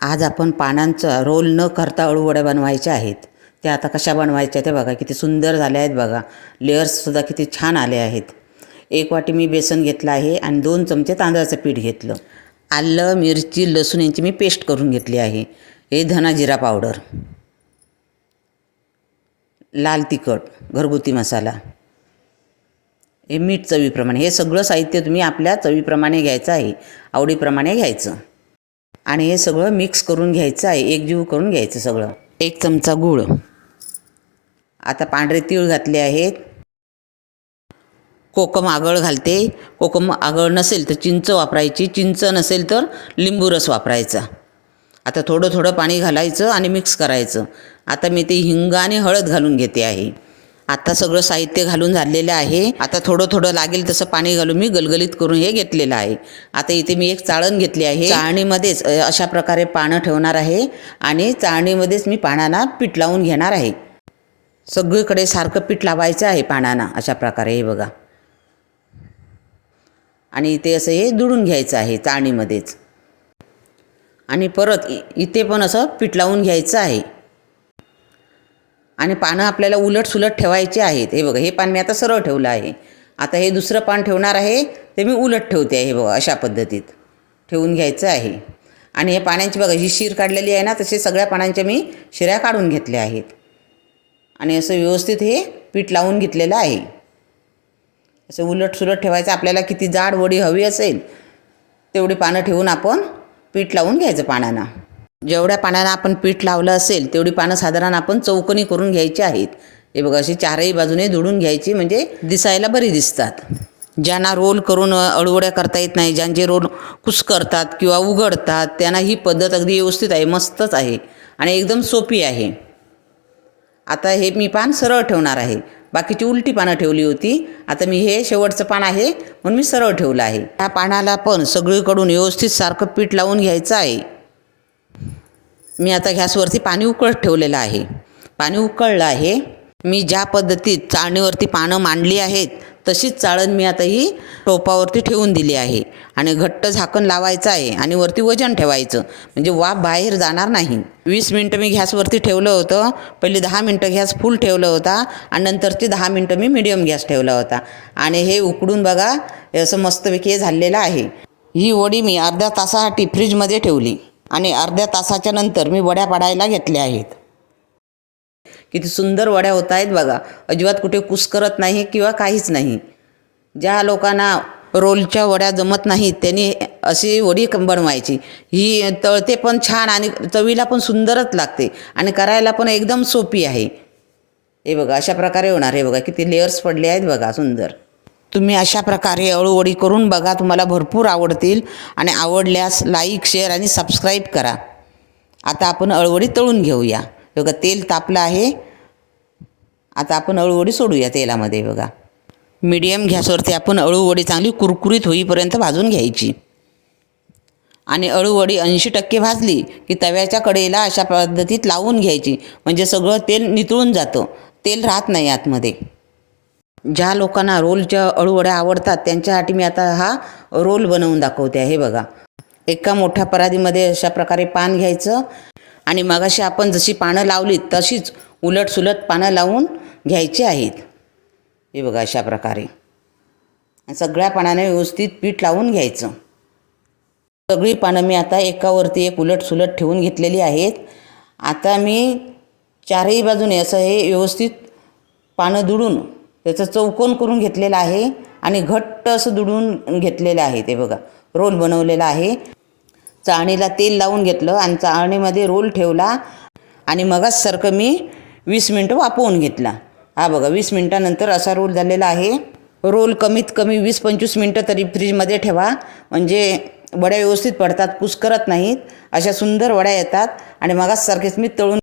आज आपण पानांचा रोल न करता अळूवड्या बनवायच्या आहेत. त्या आता कशा बनवायच्या ते बघा, किती सुंदर झाल्या आहेत बघा. लेयर्ससुद्धा किती छान आले आहेत. 1 वाटी मी बेसन घेतलं आहे आणि 2 चमचे तांदळाचं पीठ घेतलं. आलं, मिरची, लसूण यांची मी पेस्ट करून घेतली आहे. हे धना जिरा पावडर, लाल तिखट, घरगुती मसाला, हे मीठ चवीप्रमाणे. हे सगळं साहित्य तुम्ही आपल्या चवीप्रमाणे घ्यायचं आहे, आवडीप्रमाणे घ्यायचं. आणि हे सगळं मिक्स करून घ्यायचं आहे, एकजीव करून घ्यायचं सगळं. 1 चमचा गूळ. आता पांढरे तीळ घातले आहेत. कोकम आगळ घालते. कोकम आगळ नसेल तर चिंच वापरायची, चिंच नसेल तर लिंबू रस वापरायचा. आता थोडं थोडं पाणी घालायचं आणि मिक्स करायचं. आता मी ते हिंग आणि हळद घालून घेते आहे. आता सगळं साहित्य घालून झालेलं आहे. आता थोडं थोडं लागेल तसं पाणी घालून मी गलगलीत करून हे घेतलेलं आहे. आता इथे मी एक चाळण घेतली आहे. चाळणीमध्येच अशा प्रकारे पानं ठेवणार आहे आणि चाळणीमध्येच मी पानांना पीठ लावून घेणार आहे. सगळीकडे सारखं पीठ लावायचं आहे पानांना अशा प्रकारे, हे बघा. आणि इथे असं हे दुडून घ्यायचं आहे चाळणीमध्येच. आणि परत इथे पण असं पीठ लावून घ्यायचं आहे. आणि पानं आपल्याला उलट सुलट ठेवायचे आहेत. हे बघा, हे पान मी आता सरळ ठेवलं आहे. आता हे दुसरं पान ठेवणार आहे ते मी उलट ठेवते आहे. हे बघा, अशा पद्धतीत ठेवून घ्यायचं आहे. आणि हे पाण्याची बघा, ही शीर काढलेली आहे ना, तसे सगळ्या पानांच्या मी शिऱ्या काढून घेतल्या आहेत. आणि असं व्यवस्थित हे पीठ लावून घेतलेलं आहे. असं उलट सुलट ठेवायचं. आपल्याला किती जाड वडी हवी असेल तेवढी पानं ठेवून आपण पीठ लावून घ्यायचं पानांना. जेवढ्या पानांना आपण पीठ लावलं असेल तेवढी पानं साधारण आपण चौकोनी करून घ्यायची आहेत. हे बघा, अशी चारही बाजूने दुडून घ्यायची, म्हणजे दिसायला बरी दिसतात. ज्यांना रोल करून अळूवड्या करता येत नाही, ज्यांचे रोल कुस्करतात किंवा उघडतात, त्यांना ही पद्धत अगदी व्यवस्थित आहे, मस्तच आहे आणि एकदम सोपी आहे. आता हे मी पान सरळ ठेवणार आहे. बाकीची उलटी पानं ठेवली होती. आता मी हे शेवटचं पान आहे म्हणून मी सरळ ठेवलं आहे. त्या पानाला पण सगळीकडून व्यवस्थित सारखं पीठ लावून घ्यायचं आहे. मी आता गॅसवरती पाणी उकळत ठेवलेलं आहे. पाणी उकळलं आहे. मी ज्या पद्धतीत चाळणीवरती पानं मांडली आहेत तशीच चाळण मी आता ही टोपावरती ठेवून दिली आहे. आणि घट्ट झाकण लावायचं आहे आणि वरती वजन ठेवायचं, म्हणजे वाफ बाहेर जाणार नाही. 20 मिनटं मी गॅसवरती ठेवलं होतं. पहिले 10 मिनटं गॅस फुल ठेवलं होता आणि नंतरचे 10 मिनटं मी मीडियम गॅस ठेवला होता. आणि हे उकडून बघा, हे असं मस्तपैकी झालेलं आहे. ही वडी मी अर्ध्या तासासाठी फ्रीजमध्ये ठेवली आणि अर्ध्या तासाच्या नंतर मी वड्या पाडायला घेतल्या आहेत. किती सुंदर वड्या होत आहेत बघा. अजिबात कुठे कुस्करत नाही किंवा काहीच नाही. ज्या लोकांना रोलच्या वड्या जमत नाहीत त्यांनी अशी वडी बनवायची. ही तळते पण छान आणि चवीला पण सुंदरच लागते आणि करायला पण एकदम सोपी आहे. हे बघा, अशा प्रकारे होणार. हे बघा, किती लेयर्स पडले आहेत बघा, सुंदर. तुम्ही अशा प्रकारे अळूवडी करून बघा, तुम्हाला भरपूर आवडतील. आणि आवडल्यास लाईक, शेअर आणि सबस्क्राईब करा. आता आपण अळूवडी तळून घेऊया. बघा, तेल तापलं आहे. आता आपण अळूवडी सोडूया तेलामध्ये. बघा, मीडियम गॅसवरती आपण अळूवडी चांगली कुरकुरीत होईपर्यंत भाजून घ्यायची. आणि अळूवडी 80% भाजली की तव्याच्या कडेला अशा पद्धतीत लावून घ्यायची, म्हणजे सगळं तेल नितळून जातं, तेल राहत नाही आतमध्ये. ज्या लोकांना रोलच्या अळूवड्या आवडतात त्यांच्यासाठी मी आता हा रोल बनवून दाखवते आहे. बघा, एका मोठ्या परातीमध्ये अशा प्रकारे पान घ्यायचं आणि मगाशी आपण जशी पानं लावलीत तशीच उलट सुलट पानं लावून घ्यायची आहेत. हे बघा, अशा प्रकारे सगळ्या पानाने व्यवस्थित पीठ लावून घ्यायचं. सगळी पानं मी आता एकावरती एक उलट सुलट ठेवून घेतलेली आहेत. आता मी चारही बाजूने असं हे व्यवस्थित पानं दुडून त्याचं चौकोन करून घेतलेलं आहे आणि घट्ट असं दुडून घेतलेलं आहे. ते बघा, रोल बनवलेला आहे. चाळणीला तेल लावून घेतलं आणि चाळणीमध्ये रोल ठेवला आणि मगच सारखं मी 20 मिनटं वाफवून घेतला. हा बघा, 20 मिनटानंतर असा रोल झालेला आहे. रोल कमीत कमी 20-25 मिनटं तरी फ्रीजमध्ये ठेवा, म्हणजे वड्या व्यवस्थित पडतात, कुस्करत नाहीत, अशा सुंदर वड्या येतात. आणि मगच सारखेच मी तळून